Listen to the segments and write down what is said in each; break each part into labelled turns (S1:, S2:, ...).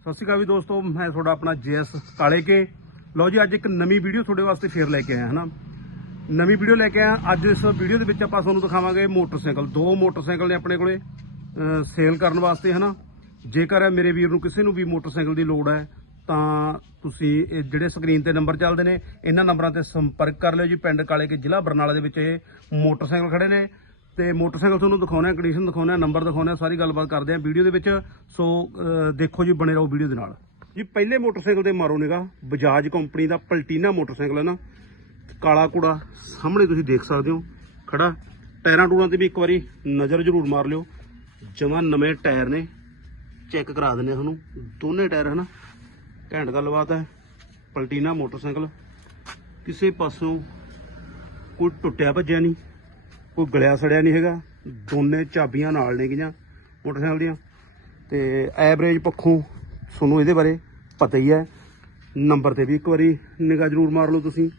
S1: ਸਤਿ ਸ਼੍ਰੀ ਅਕਾਲ ਵੀ ਦੋਸਤੋ, ਮੈਂ ਤੁਹਾਡਾ ਆਪਣਾ ਜੇਐਸ ਕਾਲੇ ਕੇ ਲਓ ਜੀ, ਅੱਜ ਇੱਕ ਨਵੀਂ ਵੀਡੀਓ ਤੁਹਾਡੇ ਵਾਸਤੇ ਫੇਰ ਲੈ ਕੇ ਆਇਆ, ਹਨਾ? ਨਵੀਂ ਵੀਡੀਓ ਲੈ ਕੇ ਆਇਆ। ਅੱਜ ਇਸ ਵੀਡੀਓ ਦੇ ਵਿੱਚ ਆਪਾਂ ਤੁਹਾਨੂੰ ਦਿਖਾਵਾਂਗੇ ਮੋਟਰਸਾਈਕਲ। ਦੋ ਮੋਟਰਸਾਈਕਲ ਨੇ ਆਪਣੇ ਕੋਲੇ ਸੇਲ ਕਰਨ ਵਾਸਤੇ, ਹਨਾ? ਜੇਕਰ ਮੇਰੇ ਵੀਰ ਨੂੰ ਕਿਸੇ ਨੂੰ ਵੀ ਮੋਟਰਸਾਈਕਲ ਦੀ ਲੋੜ ਹੈ, ਤਾਂ ਤੁਸੀਂ ਇਹ ਜਿਹੜੇ ਸਕਰੀਨ ਤੇ ਨੰਬਰ ਚੱਲਦੇ ਨੇ, ਇਹਨਾਂ ਨੰਬਰਾਂ ਤੇ ਸੰਪਰਕ ਕਰ ਲਿਓ ਜੀ। ਪਿੰਡ ਕਾਲੇ ਕੇ ਜ਼ਿਲ੍ਹਾ ਬਰਨਾਲਾ ਦੇ ਵਿੱਚ ਇਹ ਮੋਟਰਸਾਈਕਲ ਖੜੇ ਨੇ। ਤੇ ਮੋਟਰਸਾਈਕਲ ਤੁਹਾਨੂੰ ਦਿਖਾਉਣਾ ਹੈ ਕੰਡੀਸ਼ਨ ਦਿਖਾਉਣਾ ਹੈ ਨੰਬਰ ਦਿਖਾਉਣਾ ਹੈ, ਸਾਰੀ ਗੱਲਬਾਤ ਕਰਦੇ ਹਾਂ ਵੀਡੀਓ ਦੇ ਵਿੱਚ। ਸੋ ਦੇਖੋ ਜੀ, ਬਣੇ ਰਹੋ ਵੀਡੀਓ ਦੇ ਨਾਲ। ਜੀ, ਪਹਿਲੇ ਮੋਟਰਸਾਈਕਲ ਤੇ ਮਾਰੋ ਨਿਗਾ ਬਜਾਜ ਕੰਪਨੀ ਦਾ ਪਲਟੀਨਾ ਮੋਟਰਸਾਈਕਲ ਹੈ ਨਾ। ਕਾਲਾ ਕੂੜਾ, ਸਾਹਮਣੇ ਤੁਸੀਂ ਦੇਖ ਸਕਦੇ ਹੋ। ਖੜਾ। ਟਾਇਰਾਂ ਟੂਰਾਂ ਤੇ ਵੀ ਇੱਕ ਵਾਰੀ ਨਜ਼ਰ ਜ਼ਰੂਰ ਮਾਰ ਲਿਓ। ਜਮਾਂ ਨਵੇਂ ਟਾਇਰ ਨੇ। ਚੈੱਕ ਕਰਾ ਦਿੰਦੇ ਹਾਂ ਤੁਹਾਨੂੰ। ਦੋਨੇ ਟਾਇਰ ਹਨਾ ਘੈਂਟ ਗੱਲਬਾਤ ਹੈ। Platina motorcycle. ਕਿਸੇ ਪਾਸੋਂ ਕੋਈ ਟੁੱਟਿਆ, ਭੱਜਿਆ ਨਹੀਂ। ਕੋਈ ਗਲਿਆ ਸੜਿਆ ਨਹੀਂ ਹੈਗਾ। ਦੋਨੇ ਚਾਬੀਆਂ ਨਾਲ ਨੇ ਗੀਆਂ ਮੋਟਰਸਾਈਕਲ ਦੀਆਂ। ਤੇ ਐਵਰੇਜ ਪੱਖੋਂ ਤੁਹਾਨੂੰ ਇਹਦੇ ਬਾਰੇ ਪਤਾ ਹੀ ਹੈ। ਨੰਬਰ ਤੇ ਵੀ ਇੱਕ ਵਾਰੀ ਨਿਗਾਹ ਜ਼ਰੂਰ ਮਾਰ ਲਓ ਤੁਸੀਂ।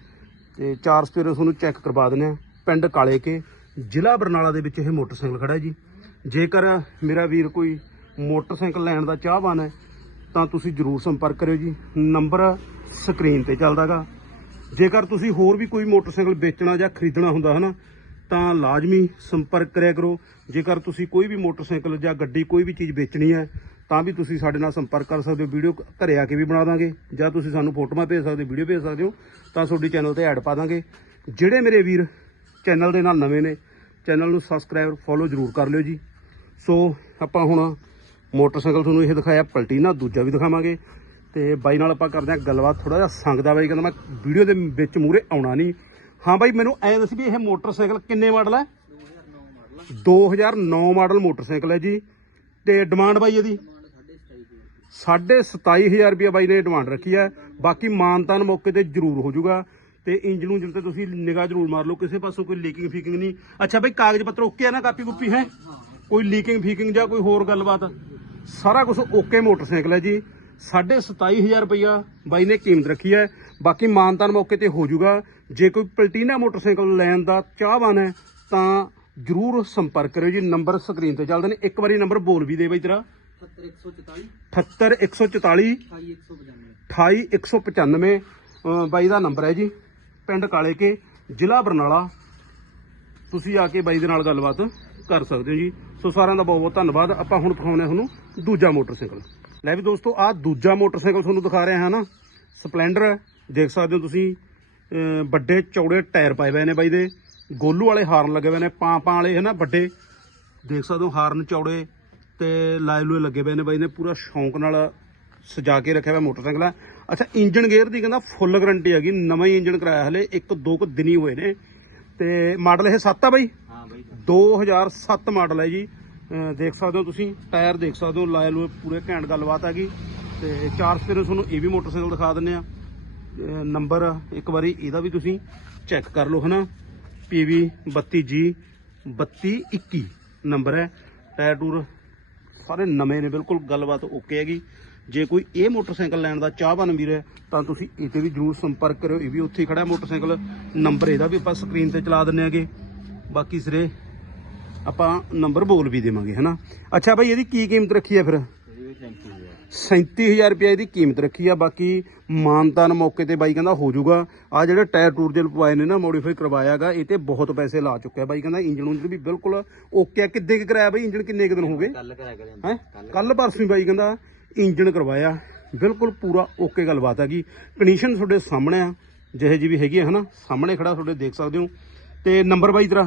S1: ਤੇ ਚਾਰ ਸਪੇਰੇ ਤੁਹਾਨੂੰ ਚੈੱਕ ਕਰਵਾ ਦਿੰਦੇ ਆ ਪਿੰਡ ਕਾਲੇ ਕੇ ਜ਼ਿਲ੍ਹਾ ਬਰਨਾਲਾ ਦੇ ਵਿੱਚ ਇਹ ਮੋਟਰਸਾਈਕਲ ਖੜਾ ਹੈ ਜੀ। ਜੇਕਰ ਮੇਰਾ ਵੀਰ ਕੋਈ ਮੋਟਰਸਾਈਕਲ ਲੈਣ ਦਾ ਚਾਹਵਾਨ ਹੈ, ਤਾਂ ਤੁਸੀਂ ਜ਼ਰੂਰ ਸੰਪਰਕ ਕਰਿਓ ਜੀ। ਨੰਬਰ ਸਕਰੀਨ ਤੇ ਚੱਲਦਾਗਾ ਜੇਕਰ ਤੁਸੀਂ ਹੋਰ ਵੀ ਕੋਈ ਮੋਟਰਸਾਈਕਲ ਵੇਚਣਾ ਜਾਂ ਖਰੀਦਣਾ ਹੁੰਦਾ ਹਨਾ ਤਾਂ ਲਾਜ਼ਮੀ ਸੰਪਰਕ ਕਰਿਆ ਕਰੋ। ਜੇਕਰ ਤੁਸੀਂ ਕੋਈ ਵੀ ਮੋਟਰਸਾਈਕਲ ਜਾਂ ਗੱਡੀ ਕੋਈ ਵੀ ਚੀਜ਼ ਵੇਚਣੀ ਹੈ, ਤਾਂ ਵੀ ਤੁਸੀਂ ਸਾਡੇ ਨਾਲ ਸੰਪਰਕ ਕਰ ਸਕਦੇ ਹੋ। ਵੀਡੀਓ ਘਰੇ ਆ ਕੇ ਵੀ ਬਣਾ ਦਾਂਗੇ। ਜਾਂ ਤੁਸੀਂ ਸਾਨੂੰ ਫੋਟੋਆਂ ਭੇਜ ਸਕਦੇ ਹੋ ਵੀਡੀਓ ਭੇਜ ਸਕਦੇ ਹੋ, ਤਾਂ ਤੁਹਾਡੀ ਚੈਨਲ ਤੇ ਐਡ ਪਾ ਦਾਂਗੇ। ਜਿਹੜੇ ਮੇਰੇ ਵੀਰ ਚੈਨਲ ਦੇ ਨਾਲ ਨਵੇਂ ਨੇ, ਚੈਨਲ ਨੂੰ ਸਬਸਕ੍ਰਾਈਬ, ਫੋਲੋ ਜ਼ਰੂਰ ਕਰ ਲਿਓ ਜੀ। ਸੋ, ਆਪਾਂ ਹੁਣ ਮੋਟਰਸਾਈਕਲ ਤੁਹਾਨੂੰ ਇਹ ਦਿਖਾਇਆ ਪਲਟੀਨਾ ਦੂਜਾ ਵੀ ਦਿਖਾਵਾਂਗੇ। ਤੇ ਬਾਈ ਨਾਲ ਆਪਾਂ ਕਰਦੇ ਹਾਂ ਗੱਲਬਾਤ ਥੋੜਾ ਜਿਹਾ ਸੰਗਦਾ ਬਾਈ ਕਹਿੰਦਾ ਮੈਂ ਵੀਡੀਓ ਦੇ ਵਿੱਚ ਮੂਰੇ ਆਉਣਾ ਨਹੀਂ। ਹਾਂ ਬਾਈ, ਮੈਨੂੰ ਐ ਦੱਸ ਵੀ ਇਹ ਮੋਟਰਸਾਈਕਲ ਕਿੰਨੇ ਮਾਡਲ ਹੈ 2009 ਮਾਡਲ ਮੋਟਰਸਾਈਕਲ ਹੈ ਜੀ। ਤੇ ਡਿਮਾਂਡ ਬਾਈ ਇਹਦੀ? ਸਾਢੇ 27000 ਰੁਪਏ ਬਾਈ ਨੇ ਡਿਮਾਂਡ ਰੱਖੀ ਹੈ ਬਾਕੀ ਮਾਨਤਾਨ ਮੌਕੇ ਤੇ ਜ਼ਰੂਰ ਹੋ ਜਾਊਗਾ। ਤੇ ਇੰਜਨ ਨੂੰ ਜਿੰਤੇ ਤੁਸੀਂ ਨਿਗਾਹ ਜ਼ਰੂਰ ਮਾਰ ਲਓ, ਕਿਸੇ ਪਾਸੋਂ ਕੋਈ ਲੀਕਿੰਗ ਫੀਕਿੰਗ ਨਹੀਂ। ਅੱਛਾ ਬਾਈ, ਕਾਗਜ਼ ਪੱਤਰ ਓਕੇ ਹੈ ਨਾ, ਕਾਪੀ ਕੁੱਪੀ ਹੈ? ਕੋਈ ਲੀਕਿੰਗ ਫੀਕਿੰਗ ਜਾਂ ਕੋਈ ਹੋਰ ਗੱਲਬਾਤ? ਸਾਰਾ ਕੁਝ ਓਕੇ ਮੋਟਰਸਾਈਕਲ ਹੈ ਜੀ। ਸਾਢੇ 27000 ਰੁਪਇਆ ਬਾਈ ਨੇ ਕੀਮਤ ਰੱਖੀ ਹੈ। ਬਾਕੀ ਮਾਨਤਾਨ ਮੌਕੇ ਤੇ ਹੋ ਜਾਊਗਾ। ਜੇ ਕੋਈ ਪਲਟੀਨਾ ਮੋਟਰਸਾਈਕਲ ਲੈਣ ਦਾ ਚਾਹਵਾਨ ਹੈ ਤਾਂ ਜਰੂਰ ਸੰਪਰਕ ਕਰਿਓ ਜੀ। ਨੰਬਰ ਸਕਰੀਨ ਤੇ ਚੱਲਦੇ ਨੇ। ਇੱਕ ਵਾਰੀ ਨੰਬਰ ਬੋਲ ਵੀ ਦੇ ਬਾਈ ਤੇਰਾ
S2: 7144
S1: 78144
S2: 28195
S1: 28195 ਅਹ ਬਾਈ ਦਾ ਨੰਬਰ ਹੈ ਜੀ। ਪਿੰਡ ਕਾਲੇ ਕੇ ਜ਼ਿਲ੍ਹਾ ਬਰਨਾਲਾ। ਤੁਸੀਂ ਆ ਕੇ ਬਾਈ ਦੇ ਨਾਲ ਗੱਲਬਾਤ ਕਰ ਸਕਦੇ ਹੋ ਜੀ। ਸੋ ਸਾਰਿਆਂ ਦਾ ਬਹੁਤ ਬਹੁਤ ਧੰਨਵਾਦ। ਆਪਾਂ ਹੁਣ ਦਿਖਾਉਣੇ ਤੁਹਾਨੂੰ ਦੂਜਾ ਮੋਟਰਸਾਈਕਲ। ਲੈ ਵੀ ਦੋਸਤੋ ਆ ਦੂਜਾ ਮੋਟਰਸਾਈਕਲ ਤੁਹਾਨੂੰ ਦਿਖਾ ਰਹੇ ਹਾਂ ਨਾ। ਸਪਲੈਂਡਰ। ਦੇਖ ਸਕਦੇ ਹੋ ਤੁਸੀਂ। ਵੱਡੇ ਚੌੜੇ ਟਾਇਰ ਪਾਏ ਹੋਏ ਨੇ ਬਾਈ ਦੇ। ਗੋਲੂ ਵਾਲੇ ਹਾਰਨ ਲੱਗੇ ਹੋਏ ਨੇ ਪਾਂ ਪਾਂ ਵਾਲੇ ਹਨਾ ਵੱਡੇ। ਦੇਖ ਸਕਦੇ ਹੋ ਹਾਰਨ ਚੌੜੇ ਤੇ ਲਾਏ ਲੂਏ ਲੱਗੇ ਪਏ ਨੇ ਬਾਈ ਨੇ ਪੂਰਾ ਸ਼ੌਂਕ ਨਾਲ ਸਜਾ ਕੇ ਰੱਖਿਆ ਹੋਇਆ ਮੋਟਰਸਾਈਕਲ ਹੈ ਅੱਛਾ ਇੰਜਨ ਗੇਅਰ ਦੀ ਕਹਿੰਦਾ ਫੁੱਲ ਗਾਰੰਟੀ ਹੈਗੀ ਨਵਾਂ ਹੀ ਇੰਜਨ ਕਰਾਇਆ ਹਲੇ ਇੱਕ ਦੋ ਕੁ ਦਿਨ ਹੀ ਹੋਏ ਨੇ। ਤੇ ਮਾਡਲ ਇਹ 7 ਆ ਬਾਈ?
S2: ਹਾਂ ਬਾਈ।
S1: 2007 ਮਾਡਲ ਹੈ ਜੀ। ਦੇਖ ਸਕਦੇ ਹੋ ਤੁਸੀਂ ਟਾਇਰ ਦੇਖ ਸਕਦੇ ਹੋ ਲਾਏ ਲੂਏ ਪੂਰੇ ਘੈਂਟ ਗੱਲਬਾਤ ਹੈਗੀ। ਤੇ ਚਾਰ ਸਪੇਰੇ ਤੁਹਾਨੂੰ ਇਹ ਵੀ ਮੋਟਰਸਾਈਕਲ ਦਿਖਾ ਦਿੰਨੇ ਆ। ਨੰਬਰ ਇੱਕ ਵਾਰੀ ਇਹਦਾ ਵੀ ਤੁਸੀਂ ਚੈੱਕ ਕਰ ਲਓ, ਹਨਾ? PV 32G 3221 ਨੰਬਰ ਹੈ। ਟਾਇਰ ਟੂਰ ਸਾਰੇ ਨਵੇਂ ਨੇ, ਬਿਲਕੁਲ ਗੱਲਬਾਤ ਓਕੇ ਹੈਗੀ। ਜੇ ਕੋਈ ਇਹ ਮੋਟਰਸਾਈਕਲ ਲੈਣ ਦਾ ਚਾਹਵਾਨ ਵੀਰ ਹੈ ਤਾਂ ਤੁਸੀਂ ਇਹ ਤੇ ਵੀ ਜਰੂਰ ਸੰਪਰਕ ਕਰਿਓ। ਇਹ ਵੀ ਉੱਥੇ ਹੀ ਖੜਾ ਮੋਟਰਸਾਈਕਲ ਨੰਬਰ ਇਹਦਾ ਵੀ ਆਪਾਂ ਸਕਰੀਨ ਤੇ ਚਲਾ ਦਿੰਨੇ ਆਗੇ ਬਾਕੀ ਸਿਰੇ ਆਪਾਂ ਨੰਬਰ ਬੋਲ ਵੀ ਦੇਵਾਂਗੇ, ਹਨਾ? ਅੱਛਾ ਭਾਈ ਇਹਦੀ ਕੀ ਕੀਮਤ ਰੱਖੀ ਹੈ ਫਿਰ? 37000 ਰੁਪਏ ਇਹਦੀ ਕੀਮਤ ਰੱਖੀ ਆ ਬਾਕੀ ਮਾਨਤਾਨ ਮੌਕੇ ਤੇ ਬਾਈ ਕਹਿੰਦਾ ਹੋ ਜਾਊਗਾ ਆ ਜਿਹੜੇ ਟਾਇਰ ਟੂਰ ਜੇ ਪਵਾਏ ਨੇ ਨਾ ਮੋਡੀਫਾਈ ਕਰਵਾਇਆਗਾ ਇਹ ਤੇ ਬਹੁਤ ਪੈਸੇ ਲਾ ਚੁੱਕਿਆ। ਬਾਈ ਕਹਿੰਦਾ ਇੰਜਨ ਉਂਜਨ ਵੀ ਬਿਲਕੁਲ ਓਕੇ ਆ। ਕਿੱਦੇ ਕਿ ਕਰਾਇਆ ਬਾਈ? ਇੰਜਨ ਕਿੰਨੇ ਕੁ ਦਿਨ ਹੋ ਗਏ?
S2: ਕੱਲ ਕਰਿਆ। ਕਰੇ
S1: ਹੈ ਕੱਲ ਪਰਸੋਂ ਹੀ ਬਾਈ ਕਹਿੰਦਾ ਇੰਜਨ ਕਰਵਾਇਆ। ਬਿਲਕੁਲ ਪੂਰਾ ਓਕੇ ਗੱਲਬਾਤ ਹੈਗੀ ਕੰਡੀਸ਼ਨ ਤੁਹਾਡੇ ਸਾਹਮਣੇ ਆ ਜਿਹੇ ਜੀ ਵੀ ਹੈਗੀ ਆ ਹਨਾ? ਸਾਹਮਣੇ ਖੜਾ ਤੁਹਾਡੇ ਦੇਖ ਸਕਦੇ ਹੋ। ਤੇ ਨੰਬਰ ਬਾਈ ਤੇਰਾ?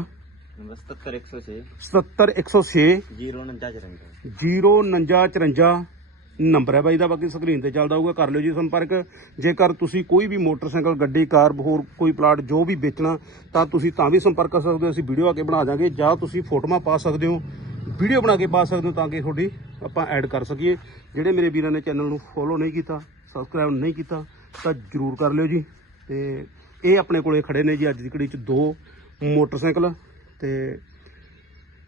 S2: ਨੰਬਰ 70106
S1: 70106
S2: 04954
S1: 04954 ਨੰਬਰ ਹੈ ਬਾਈ ਦਾ, ਬਾਕੀ ਸਕਰੀਨ ਤੇ ਚੱਲਦਾ ਹੋਊਗਾ, ਕਰ ਲਿਓ ਜੀ ਸੰਪਰਕ। ਜੇਕਰ ਤੁਸੀਂ ਕੋਈ ਵੀ ਮੋਟਰਸਾਈਕਲ, ਗੱਡੀ, ਕਾਰ, ਹੋਰ ਕੋਈ ਪਲਾਟ ਜੋ ਵੀ ਵੇਚਣਾ, ਤਾਂ ਤੁਸੀਂ ਤਾਂ ਵੀ ਸੰਪਰਕ ਕਰ ਸਕਦੇ ਹੋ, ਅਸੀਂ ਵੀਡੀਓ ਆ ਕੇ ਬਣਾ ਦਾਂਗੇ ਜਾਂ ਤੁਸੀਂ ਫੋਟੋਆਂ ਪਾ ਸਕਦੇ ਹੋ, ਵੀਡੀਓ ਬਣਾ ਕੇ ਪਾ ਸਕਦੇ ਹੋ, ਤਾਂ ਕਿ ਤੁਹਾਡੀ ਆਪਾਂ ਐਡ ਕਰ ਸਕੀਏ। ਜਿਹੜੇ ਮੇਰੇ ਵੀਰਾਂ ਨੇ ਚੈਨਲ ਨੂੰ ਫੋਲੋ ਨਹੀਂ ਕੀਤਾ ਸਬਸਕ੍ਰਾਈਬ ਨਹੀਂ ਕੀਤਾ, ਤਾਂ ਜਰੂਰ ਕਰ ਲਿਓ ਜੀ। ਤੇ ਇਹ ਆਪਣੇ ਕੋਲੇ ਖੜੇ ਨੇ ਜੀ, ਅੱਜ ਦੀ ਘੜੀ 'ਚ ਦੋ ਮੋਟਰਸਾਈਕਲ। ਤੇ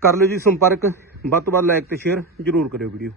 S1: ਕਰ ਲਿਓ ਜੀ ਸੰਪਰਕ, ਵੱਧ ਤੋਂ ਵੱਧ ਲਾਈਕ ਤੇ ਸ਼ੇਅਰ ਜਰੂਰ ਕਰਿਓ ਵੀਡੀਓ।